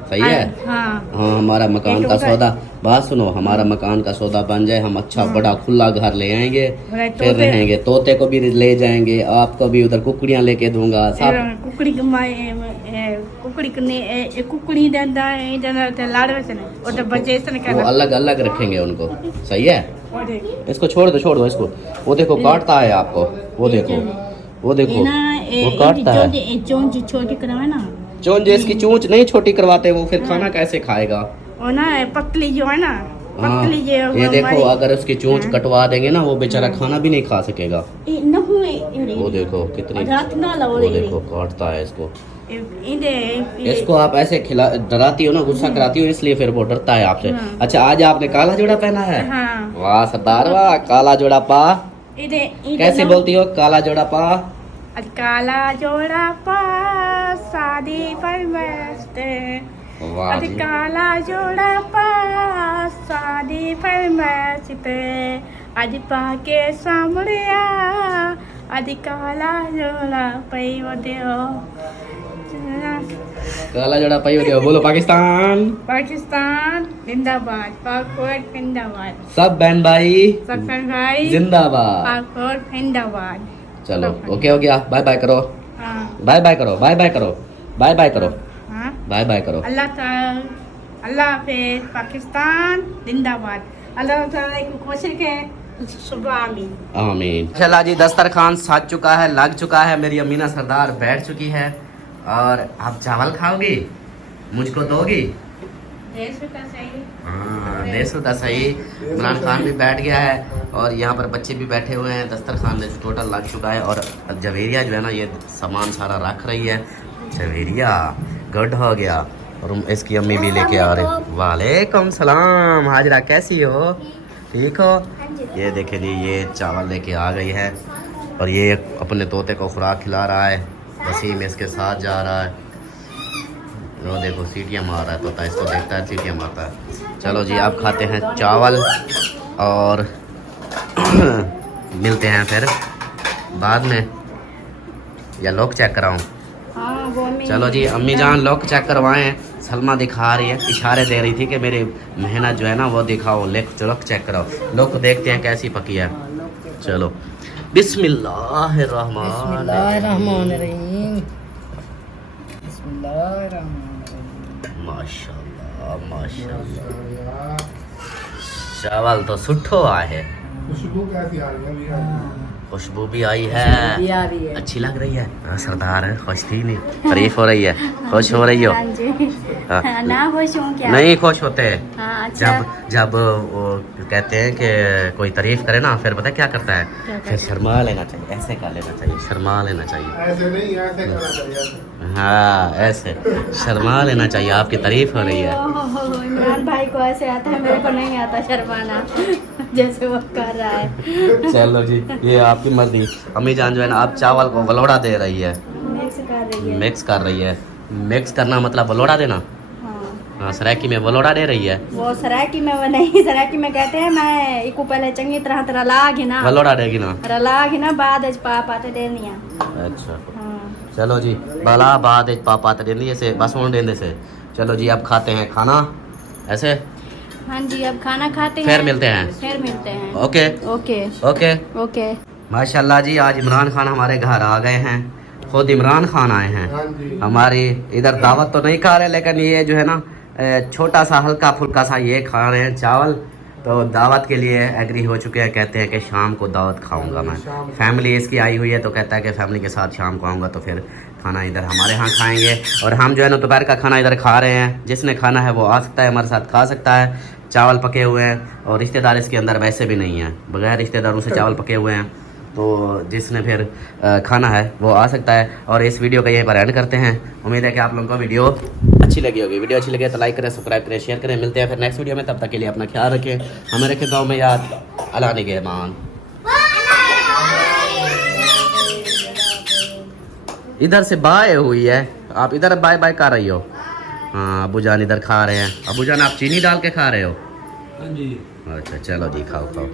सही है। हाँ हाँ हमारा मकान का सौदा, बात सुनो, हमारा मकान का सौदा बन जाए, हम अच्छा बड़ा खुला घर ले आएंगे, फिर रहेंगे। तोते को भी ले जाएंगे, आपको भी उधर कुकड़ियाँ लेके दूंगा सब। कुकड़ी कुकड़ी देंदा है देंदा लाड़ वैसे और तो बच्चे इस तरह वो का अलग अलग रखेंगे उनको। सही है। इसको छोड़ दो इसको। वो देखो काटता है आपको, वो देखो वो काटता है। छोटी करावे ना, चोंज इसकी चूंच नहीं छोटी करवाते, वो फिर खाना कैसे खाएगा? और ना पतली जो है ना, हाँ पतली जो ये देखो, अगर उसकी चूंच कटवा देंगे ना, वो बेचारा खाना भी नहीं खा सकेगा। वो देखो कितनी, वो देखो काटता है इसको। इसको आप ऐसे खिला डराती हो ना, गुस्सा कराती हो, इसलिए फिर वो डरता है आपसे। अच्छा आज आपने काला जोड़ा पहना है? हाँ। वाह सरदार वाह। काला जोड़ा पा कैसे बोलती हो? काला जोड़ा पा। काला जोड़ा पा शादी पर मस्ते। वाह जी। काला जोड़ा पा शादी पर मस्ते। आज पाके सामने आज काला जोड़ा पई दियो। काला जोड़ा पाई हो, बोलो पाकिस्तान। पाकिस्तान जिंदाबाद, पाक जिंदाबाद, सब बहन भाई सब भाई जिंदाबाद। पाक जिंदाबाद। चलो ओके हो गया, बाय बाय करो, हाँ बाय बाय करो, बाय बाय करो, बाय बाय करो, हाँ बाय बाय करो। अल्लाह हाफिज, पाकिस्तान जिंदाबाद। अल्लाह ताला की कोशिश है, सुबह आमीन। आमीन। चला जी, दस्तरखान सज चुका है, लग चुका है, मेरी अमीना सरदार बैठ चुकी है। और आप चावल खाओगी, मुझको दोगी? हाँ, 150 सही। इमरान खान भी बैठ गया है और यहाँ पर बच्चे भी बैठे हुए हैं। दस्तरखान में टोटल लग चुका है और जवेरिया जो है ना ये सामान सारा रख रही है। जवेरिया गुड हो गया। और इसकी अम्मी भी लेके आ रही। वालेकुम सलाम हाजरा, कैसी हो? ठीक हो? ये देखे जी, ये चावल लेके आ गई है और ये अपने तोते को खुराक खिला रहा है। वसीम इसके साथ जा रहा है। वो देखो सीटियाँ मार रहा है तोता, इसको देखता है सीटियाँ मारता है। चलो जी, आप खाते हैं चावल और मिलते हैं फिर बाद में। या लॉक चेक कराऊं? हाँ वो चलो जी, अम्मी जान लॉक चेक करवाएं। सलमा दिखा रही है, इशारे दे रही थी कि मेरी मेहनत जो है ना वो दिखाओ, लॉक चेक कराओ। लॉक देखते हैं कैसी पकी है। चलो बिस्मिल्लाहिर्रहमानिर्रहीम। माशाल्लाह माशाल्लाह, चावल तो सुठो आए। खुशबू कैसी आ रही है? खुशबू भी आई है, अच्छी लग रही है। हाँ, सरदार है, खुश थी नहीं, तारीफ हो रही है, खुश हो रही हो? हाँ जी। हाँ। ना खुश हूँ क्या? नहीं खुश होते हैं। हाँ, अच्छा। जब वो कहते हैं कि कोई तारीफ करे ना, फिर पता क्या करता है? फिर शर्मा लेना चाहिए, ऐसे कर लेना चाहिए, शर्मा लेना चाहिए। ऐसे नहीं, ऐसे करना चाहिए। हाँ ऐसे शर्मा लेना चाहिए। आपकी तारीफ हो रही है। ओहो, इमरान भाई को ऐसे आता है, मेरे को नहीं आता शर्माना जैसे वो कर रहा है। चलो जी, ये आपकी मर्जी। अम्मी जान जो है ना, आप चावल को वलोड़ा दे रही है, मिक्स कर रही है। मिक्स कर रही है। मिक्स करना मतलब वलोड़ा देना। हाँ। हाँ, सरायकी में वलोड़ा दे रही है। वो सरायकी में वो नहीं, सरायकी में कहते हैं मैं इको पहले चंगी तरह रला के ना, वलोड़ा देगी ना, रला के ना बाद पापा ते देनी है। अच्छा हाँ। चलो जी, भला बाद पापा तो देंदी से बस वो देंदे से। चलो जी, अब खाते हैं खाना ऐसे। हाँ जी, अब खाना खाते हैं, फिर मिलते हैं। फिर मिलते हैं। Okay okay okay okay. माशाल्लाह जी, आज इमरान खान हमारे घर आ गए हैं। खुद इमरान खान आए हैं। हाँ जी। हमारी इधर दावत तो नहीं खा रहे, लेकिन ये जो है ना छोटा सा हल्का फुल्का सा ये खा रहे हैं चावल। तो दावत के लिए एग्री हो चुके हैं। कहते हैं कि शाम को दावत खाऊंगा मैं। फैमिली इसकी आई हुई है तो कहता है कि फैमिली के साथ शाम को आऊँगा तो फिर खाना इधर हमारे यहाँ खाएंगे। और हम जो है ना दोपहर का खाना इधर खा रहे हैं। जिसने खाना है वो आ सकता है, हमारे साथ खा सकता है। चावल पके हुए हैं और रिश्तेदार इसके अंदर वैसे भी नहीं है, बगैर रिश्तेदारों से चावल पके हुए हैं। तो जिसने फिर खाना है वो आ सकता है। और इस वीडियो का यहीं पर एंड करते हैं। उम्मीद है कि आप लोगों को वीडियो अच्छी लगी होगी। वीडियो अच्छी लगे तो लाइक करें, सब्सक्राइब करें, शेयर करें। मिलते हैं फिर नेक्स्ट वीडियो में। तब तक के लिए अपना ख्याल रखें, हमें रखें गाँव में याद। अल्लाह निगहबान। इधर से बाय हुई है, आप इधर बाय बाय कर रही हो। हाँ, अबू जान इधर खा रहे हैं। अबू जान आप चीनी डाल के खा रहे हो? हाँ जी। अच्छा चलो जी, खाओ खाओ।